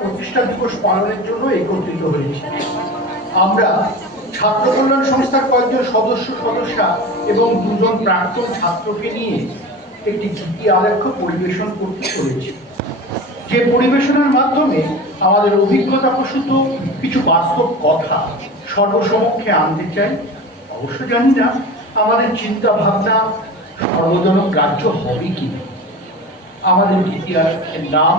প্রতিষ্ঠা দিবস পালনের জন্য একত্রিত হয়েছি। আমরা ছাত্র কল্যাণ সংস্থার কয়েকজন সদস্যা এবং দুজন প্রাক্তন ছাত্রকে নিয়ে একটি গীতি আলেখ্য পরিবেশন করতে চলেছি, যে পরিবেশনের মাধ্যমে আমাদের অভিজ্ঞতা প্রসূত কিছু বাস্তব কথা সর্বসমক্ষে আনতে চাই। অবশ্য জানি না আমাদের চিন্তা ভাবনা সর্বজনগ্রাহ্য হবে কি। আমাদের গীতি আলেখ্যের নাম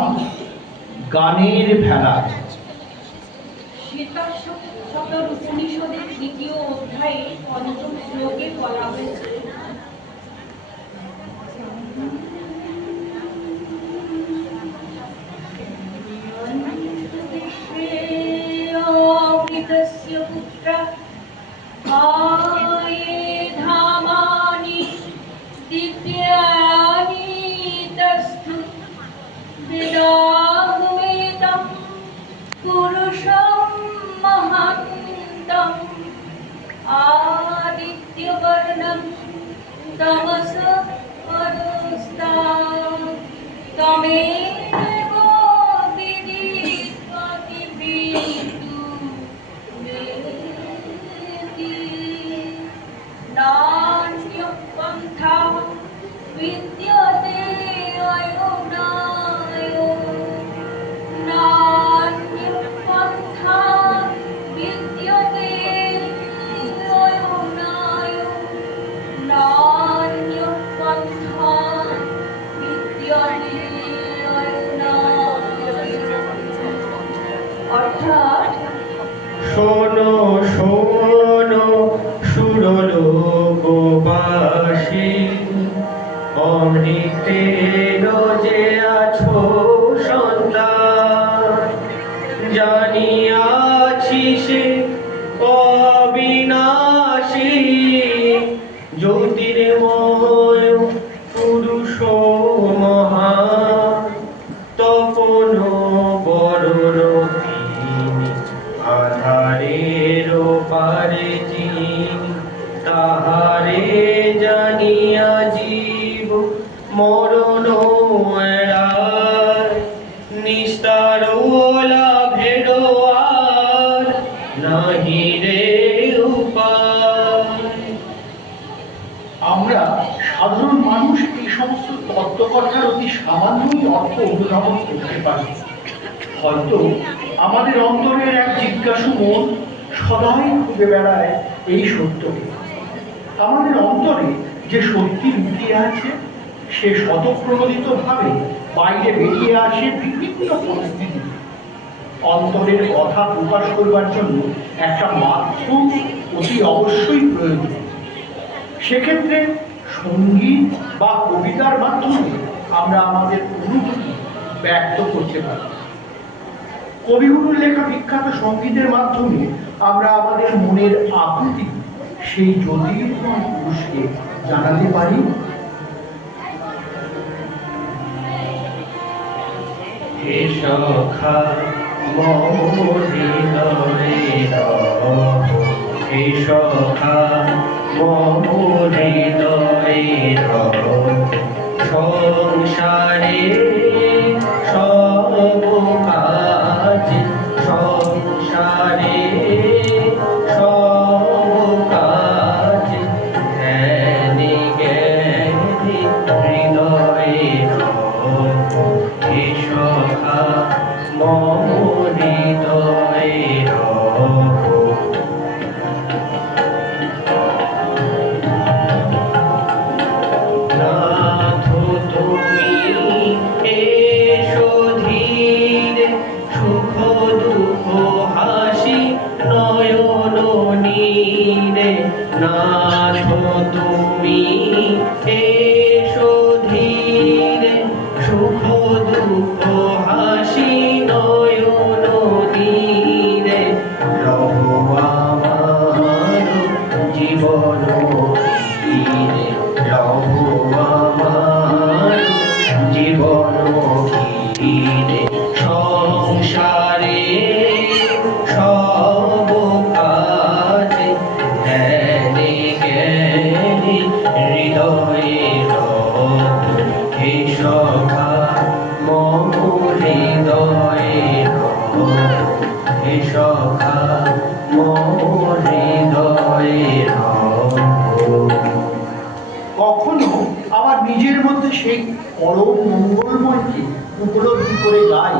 গানের ভেলা। উপনিষদের দ্বিতীয় অধ্যায়ে পঞ্চম শ্লোকে বলা হয়েছে, ধামানি দিব্যানি তস্থু বিদাহমেতম পুরুষম মহান্তম আদিত্যবর্ণম তমস অরুস্তাম তমেব বিদিত্বতি বিদু মেতি নান্যপন্থা বিদ্যতে অয়ুনায় নান্যপন্থা বিদ্যতে অয়ুনায় নান্যপন্থা বিদ্যতে অয়ুনায়। অর্থাৎ শোনো শোনো সুরলোকবাসী, অমৃতের যে আছো সন্তান, জানিয়াছি সে অবিনাশী জ্যোতির্ময় পুরুষ মহান, তপন বরণ তিনি আধারের পারে যিনি, তাহারে জানিয়া জীব মরণ এড়ায়, নিস্তার লাভের আর নাহি রে উপায়। আমরা সাধারণ মানুষ এই সমস্ত তত্ত্বকথার অতি সামান্যই অর্থ অনুধাবন করতে পারি। হয়তো আমাদের অন্তরের এক জিজ্ঞাসু মন সদাই খুঁজে বেড়ায় এই সত্যকে। আমাদের অন্তরে যে সত্যি লুকিয়ে আছে সে স্বতঃপ্রণোদিত ভাবে বাইরে বেরিয়ে আসে বিভিন্ন পরিস্থিতি। অন্তরের কথা প্রকাশ করবার জন্য একটা মাধ্যম অতি অবশ্যই প্রয়োজন। সেক্ষেত্রে সঙ্গীত বা কবিতার মাধ্যমে আমরা আমাদের অনুভূতি ব্যক্ত করতে পারি। কবিগুরুর লেখা বিখ্যাত সঙ্গীতের মাধ্যমে আমরা আমাদের মনের আকুতি সেই জ্যোতির্ময় পুরুষকে জানাতে পারি। হে সখা মম হৃদয়ে রহ, হে সখা মম হৃদয়ে রহ, সংসারে সব কাজ, সংসারে সব কাজ ধ্যানে জ্ঞানে হৃদয়ে রহ, হে সখা মম হৃদয়ে রহ। নাথ তুমি এসো ধীরে, সুখ দুঃখ হাসি নয়ন নীরে। নাথ তুমি এসো ধীরে, সুখ দুঃখ হাসি নয়ন নীরে। রহ আমার জীবন ঘিরে, রহ আমার জীবন ঘিরে। সংসারে সব কাজ ধ্যানে জ্ঞানে হৃদয়ে রহ, হে সখা মম হৃদয়ে রহ। মধ্যে সেই পরম মঙ্গলময়কে উপলব্ধি করে গাই।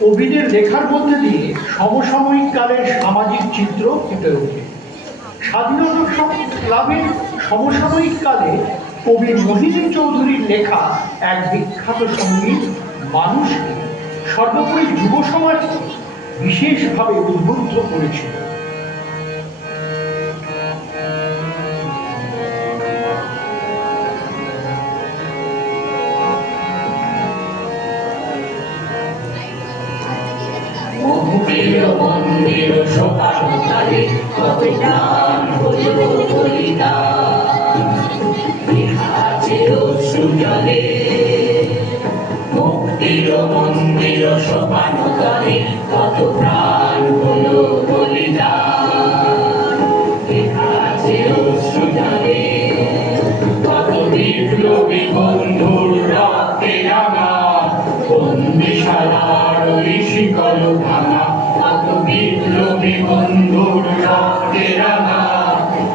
কবিদের লেখার মধ্যে দিয়ে সমসাময়িক কালের সামাজিক চিত্র ফুটে ওঠে। স্বাধীনতা ক্লাবের সমসাময়িক কালে কবি মহিদিন চৌধুরীর লেখা এক বিখ্যাত সঙ্গীত মানুষকে সর্বোপরি যুব সমাজকে বিশেষভাবে উদ্বুদ্ধ করেছিল। মন্দির সোপানকালে কত প্রাণ হলো বলিদান, আছে অশ্রু জলে। মুক্তির মন্দির সোপানকালে কত প্রাণ হলো বলিদান, আছে অশ্রু জলে। কত বিপ্লবী বন্ধুর রক্তে রাঙা বন্দিশালার ওই শিকল ভাঙা, কত বিপ্লবী বন্ধুর রক্তে রাঙা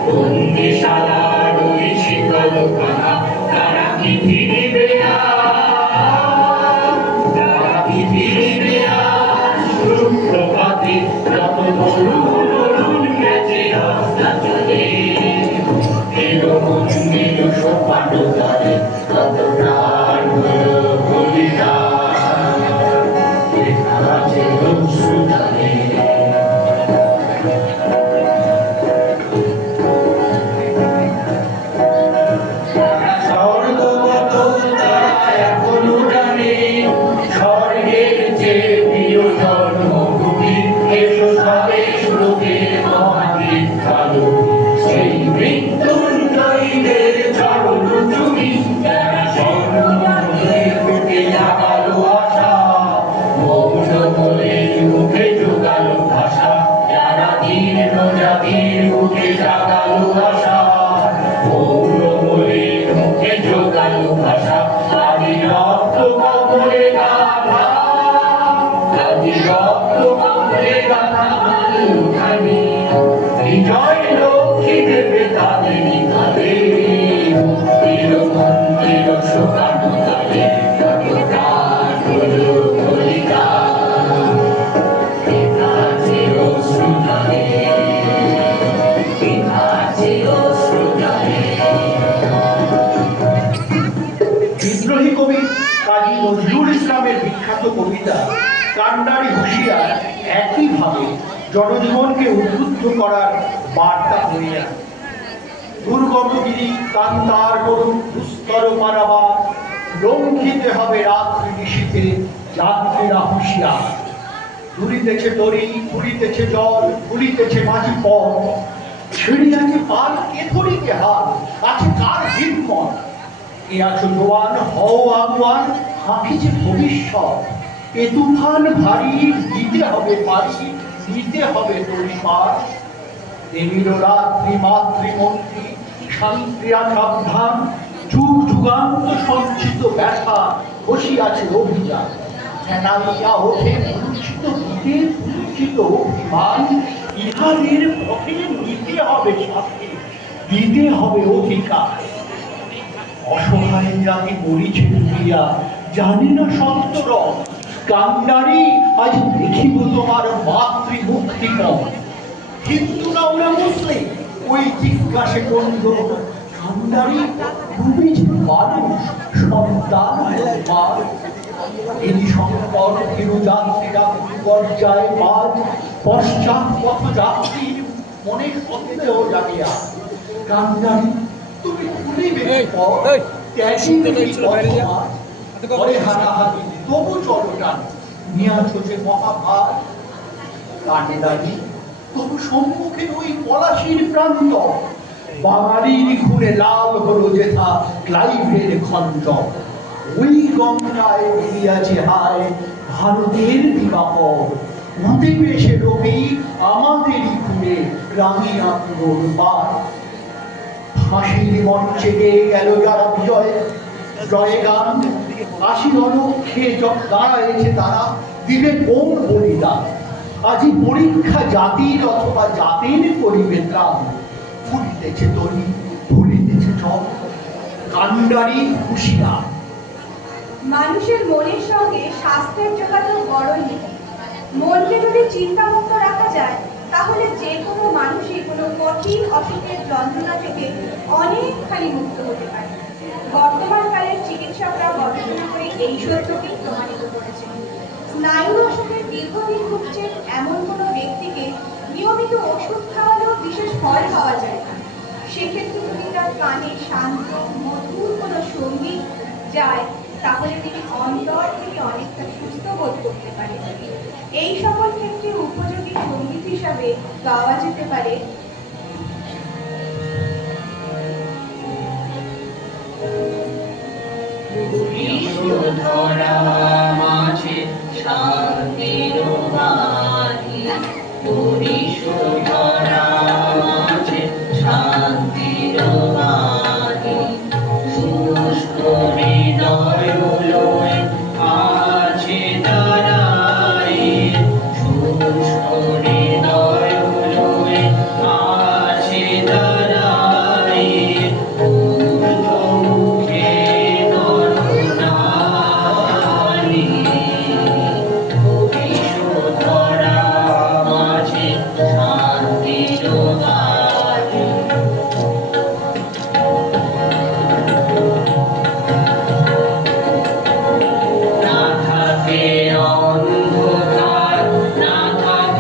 বন্দিশালার ওই শিকল ভাঙা। তারা কি ফিরিবে না, তারা কি ফিরিবে না সুপ্রভাতে, যত তরুণ গেছে রাস্তা চলে। মন্দির সোপানকালে কত প্রাণ হলো বলিদান, আছে অশ্রু জলে। রক্ত কামড়ে গাথা উঠানি বিজয় লক্ষ্মী দেবে তাদের ঘরে মুক্তির মন্দির শোকানো তালে কত প্রাণ হলো বলিদান পিতাছে অশ্রু জলে পিতাছে অশ্রু জলে। বিদ্রোহী কবি কাজী নজরুল ইসলামের বিখ্যাত কবিতা কান্ডারি হুঁশিয়ার একইভাবে জনজীবনকে উদ্বুদ্ধ করার বার্তা হয়ে আনে। দুর্গত গিরি কান্তার করুন দুস্তর পারাবার লঙ্ঘিতে হবে রাত্রি নিশীতে যাত্রীরা হুঁশিয়ার। ধুলিতেছে তরি ফুলিতেছে জল ফুলিতেছে মাঝি পথ ছিড়িয়াছে পাল কে ধরিতে হাল আছে কার হিম্মত এ আছো জোয়ান হও আগুয়ান হাঁকিছে ভবিষ্যৎ এ তুফান ভারী দিতে হবে পারি দিতে হবে পরিবার। দেবীর রাত্রি মাতৃমন্ত্রী শান্তিরা সাবধান যুগ যুগান্ত সঞ্চিত ব্যথা বসিয়াছে অভিযান ফেনাইয়া ওঠে পুঞ্চিত গীতে পুঞ্চিত অভিমান ইহাদের পথে নিতে হবে সাথে দিতে হবে অধিকার। অসহায় জাতি মরিছে ডুবিয়া জানি না সত্তর কান্ডারি আজ দেখিব তোমার মাতৃমুক্তিপথ। হিন্দু না ওরা মুসলিম ওই জিজ্ঞাসে করিল কান্ডারি তুমি যে মানুষ সন্তান তোমার। এই সংকট যাত্রীরা পর্যায়ে বাজ পশ্চাৎ পথ যাত্রীর মনে সন্দেহ জাগিয়া কান্ডারি তুমি খুলিবে পথ ত্যাগিবে পথ পরে হানাহানি তবু চলটান নিয়াছো যে মহাভার। কান্ডারি তবু সম্মুখে ওই পলাশির প্রান্ত বাঙালির খুনে লাল হলো যেথা ক্লাইভের খণ্ড ওই গঙ্গায় মিলিয়াছে হায় ভারতের দিবাকর উদিবে সে রবি আমাদেরই খুনে রাঙিয়া পুনর্বার। ফাঁসির মঞ্চে গেয়ে গেল যারা বিজয় জয় গান আশি অলক্ষে দাঁড়াইছে তারা দিবে কোন বলিদান। আজি পরীক্ষা জাতির অথবা জাতির করিবে ত্রাণ ফুলিতেছে তরি ফুলিতেছে জল কান্ডারি হুঁশিয়ার। মানুষের মনের সঙ্গে স্বাস্থ্যের যোগাযোগ বড়ই নিকট। মনকে যদি চিন্তামুক্ত রাখা যায় তাহলে যে কোনো মানুষই কোনো কঠিন অসুখের যন্ত্রণা থেকে অনেকখানি মুক্ত হতে পারে। বর্তমানকালের চিকিৎসকরা গবেষণা করে এই সত্যকেই প্রমাণিত করেছেন। স্নায়ু অসুখে দীর্ঘদিন ভুগছেন এমন কোনো ব্যক্তিকে নিয়মিত ওষুধ খাওয়ালেও বিশেষ ফল পাওয়া যায় না। সেক্ষেত্রে যদি তার কানে শান্ত মধুর কোনো সঙ্গীত যায় তাহলে তিনি অন্তর থেকে অনেকটা সুস্থ বোধ করতে পারেন। এই সকল ক্ষেত্রে উপযোগী সঙ্গীত হিসাবে গাওয়া যেতে পারে ধরা মাঝে শান্তির বাণী ধরা মাঝে শান্তির বাণী সুস্থ হৃদয় লয়ে আছে দাঁড়াই সুস্থ হৃদয় লয়ে আছে দাঁড়াই মুখে নরনারী ধরা মাঝে শান্তির বাণী। না থাকে অন্ধকার না থাকে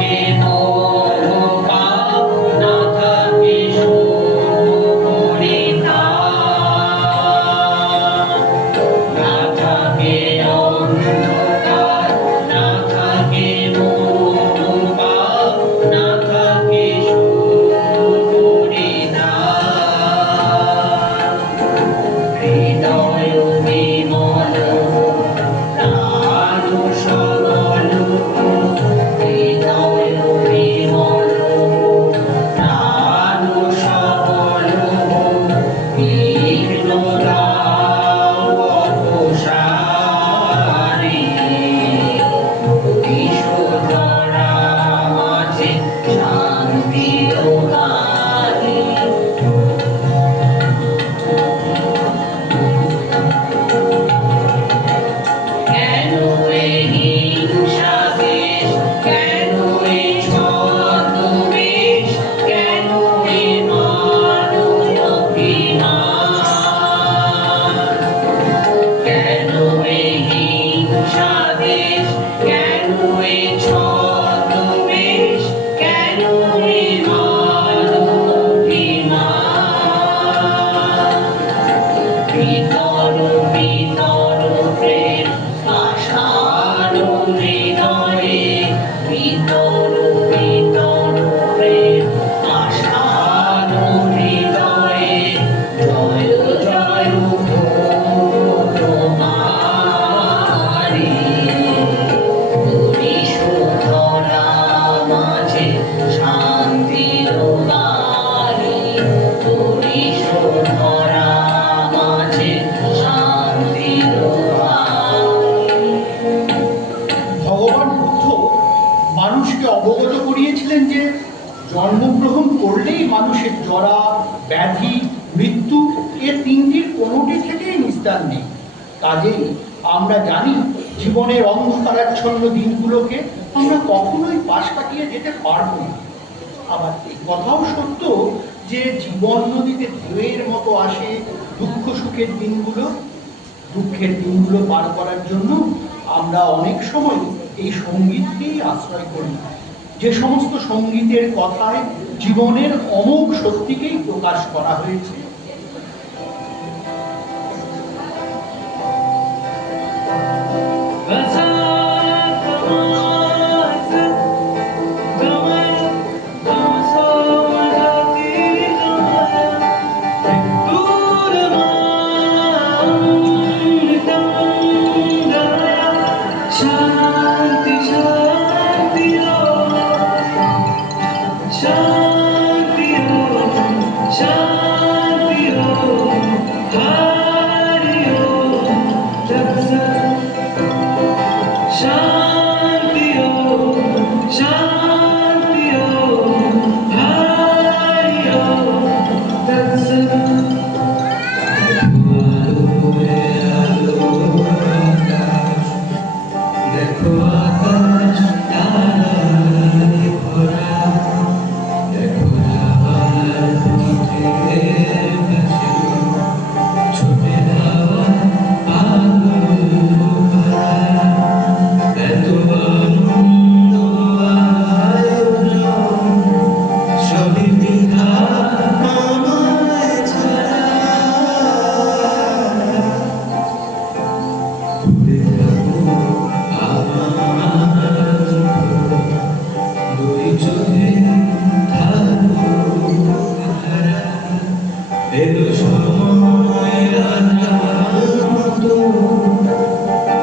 ছদ্মবেশ কেন রে মানবীমান? ভিতর ভিতর প্রেম আশার হৃদয়ে, ভিতর ভিতর প্রেম আশার হৃদয়ে, জয় জয় তোমারি। ধরা মাঝে শান্তির বাণী, ধরা মাঝে শান্তির বাণী। ভগবান বুদ্ধ মানুষকে অবগত করিয়েছিলেন যে জন্মগ্রহণ করলেই মানুষের জরা, ব্যাধি, মৃত্যু এ তিনটির কোনোটি থেকেই নিস্তার নেই। কাজেই আমরা জানি জীবনের অন্ধকারাচ্ছন্ন দিনগুলোকে আমরা কখনোই পাশ কাটিয়ে যেতে পারবো না। আবার এই কথাও সত্য যে জীবন নদীতে ঢেউয়ের মতো আসে দুঃখ সুখের দিনগুলো। দুঃখের দিনগুলো পার করার জন্য আমরা অনেক সময় এই সঙ্গীতকেই আশ্রয় করি, যে সমস্ত সঙ্গীতের কথায় জীবনের অমোঘ শক্তিকেই প্রকাশ করা হয়েছে। शांति शांति शांति शांति हरि ओम तत्सत्। शांति शांति हरि ओम तत्सत्। देखो आकाश ताराए भरा, देखो हवार पीछे बसे, छुपे हवा आगो भरा, एतो आनंद आयोजन सभी बिधा আমায় ছাড়া। ঘুরে যাবো দুই চোখে থাকবো ধারা, এলো সময় রাজার মতো,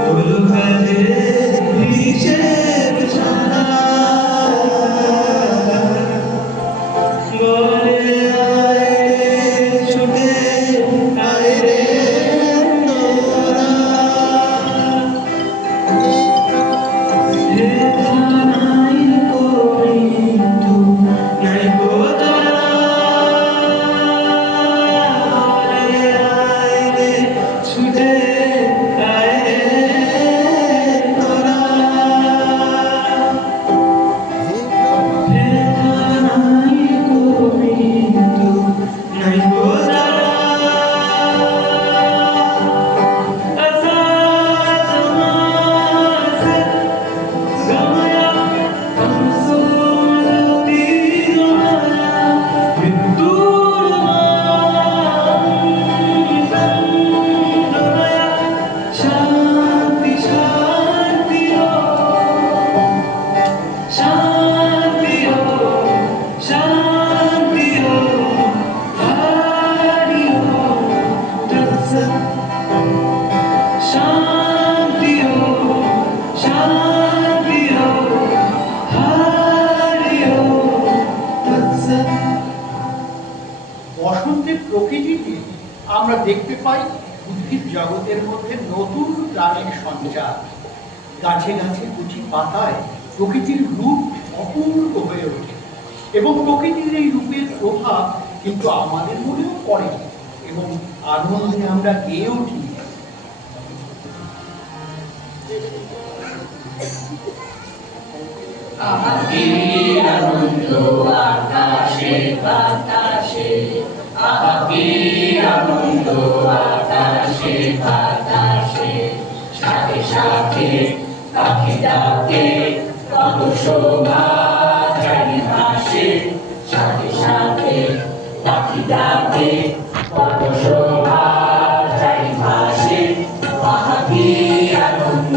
হলো কাজে হিসেব ছাড়া। বলে আয় রে ছুটে আয় রে তোরা, নাই কিন্তু নাই তোরা। বলে আয় রে ছুটে আয় রে তোরা, নাই কিন্তু নাই তোরা। शांति शांति शांति शांति हरि ओम तत्सत्। शांति शांति हरि ओम तत्सत्। বসন্তের প্রকৃতিতে আমরা দেখতে পাই উদ্ভিদ জগতের মধ্যে নতুন প্রাণের সঞ্চার। গাছে গাছে কুচি পাতায় প্রকৃতির রূপ অপূর্ব হয়ে ওঠে এবং প্রকৃতির এই রূপের প্রভাব কিন্তু আমাদের মনেও পড়ে এবং আনন্দে আমরা গেয়ে উঠি। আনন্দ আকাশে বাতাসে, আনন্দ আকাশে বাতাসে, সাথে সাথে পাখি ডাকে কত শোভা চারিপাশে, সাথে সাথে পাখি ডাকে, কত শোভা চারিপাশে, আহা কি আনন্দ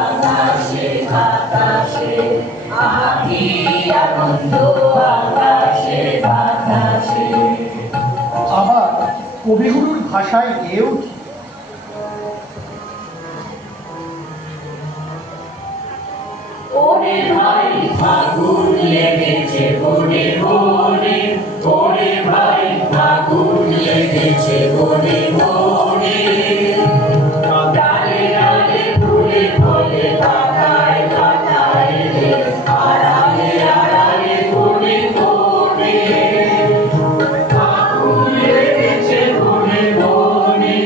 আকাশে বাতাসে, আহা কি আনন্দ আকাশে বাতাসে। আবার কবিগুরুর ভাষায় গেয়েও ওরে ভাই ফাগুন লেগেছে বনে বনে, ওরে ভাই ফাগুন লেগেছে বনে বনে, ডালে ডালে ফুলে ফলে পাতায় পাতায় রে, আড়ালে আড়ালে কোণে কোণে, ফাগুন লেগেছে বনে বনে,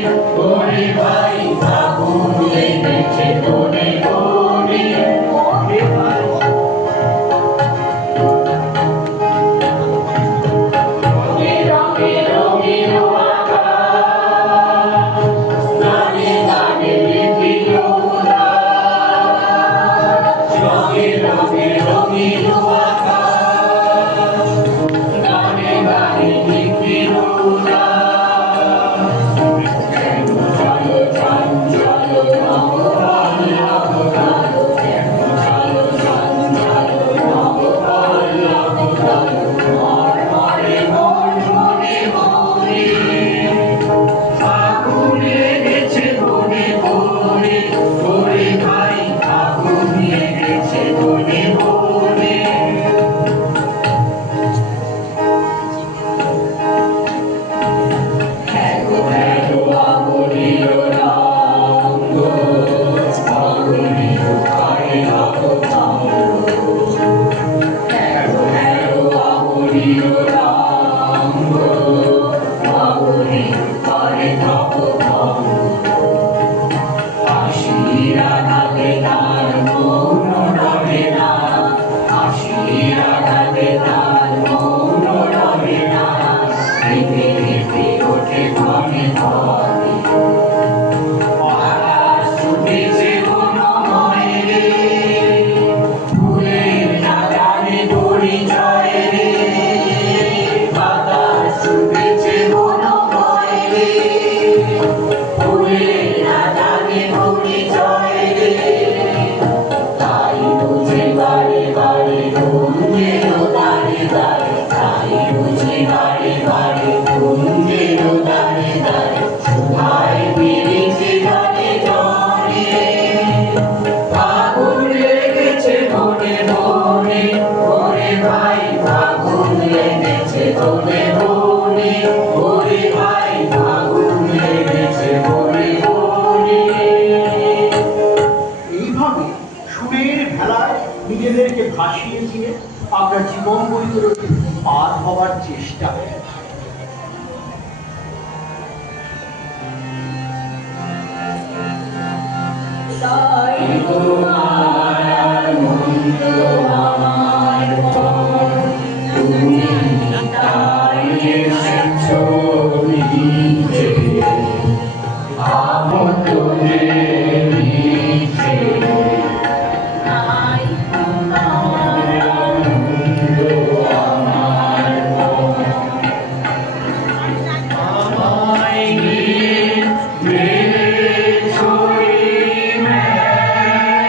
ওরে ভাই ফাগুন লেগেছে বনে বনে। এইভাবে সুরের ভেলায় নিজেদেরকে ভাসিয়ে দিয়ে আমরা জীবন বৈতরণী পার হওয়ার চেষ্টা। তাই তোমার মন্দ আমার পর, তুমি তাই এসেছো নিজে, আমন্ত্রণে নিচে। তাই তোমার মন্দ আমার পর, আমায় নিয়ে ছড়ি মেলে,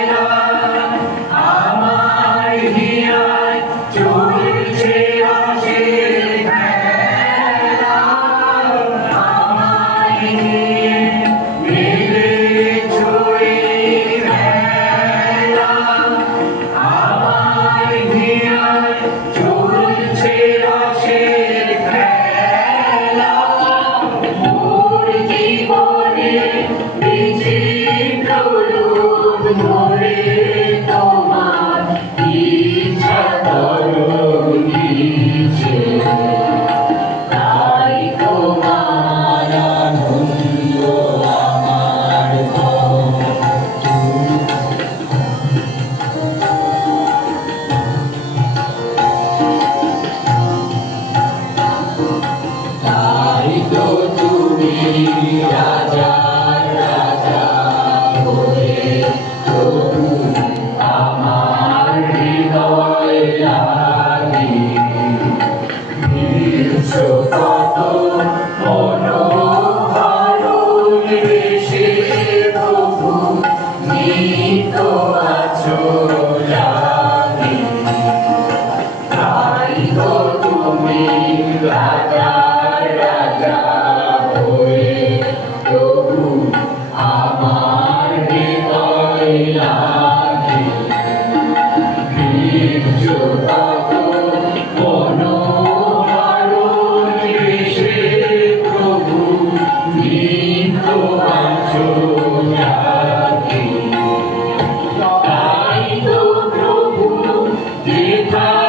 তব মনোহর দেশে প্রভু নিত্য বাঁচি। তাই তো প্রভু যেথা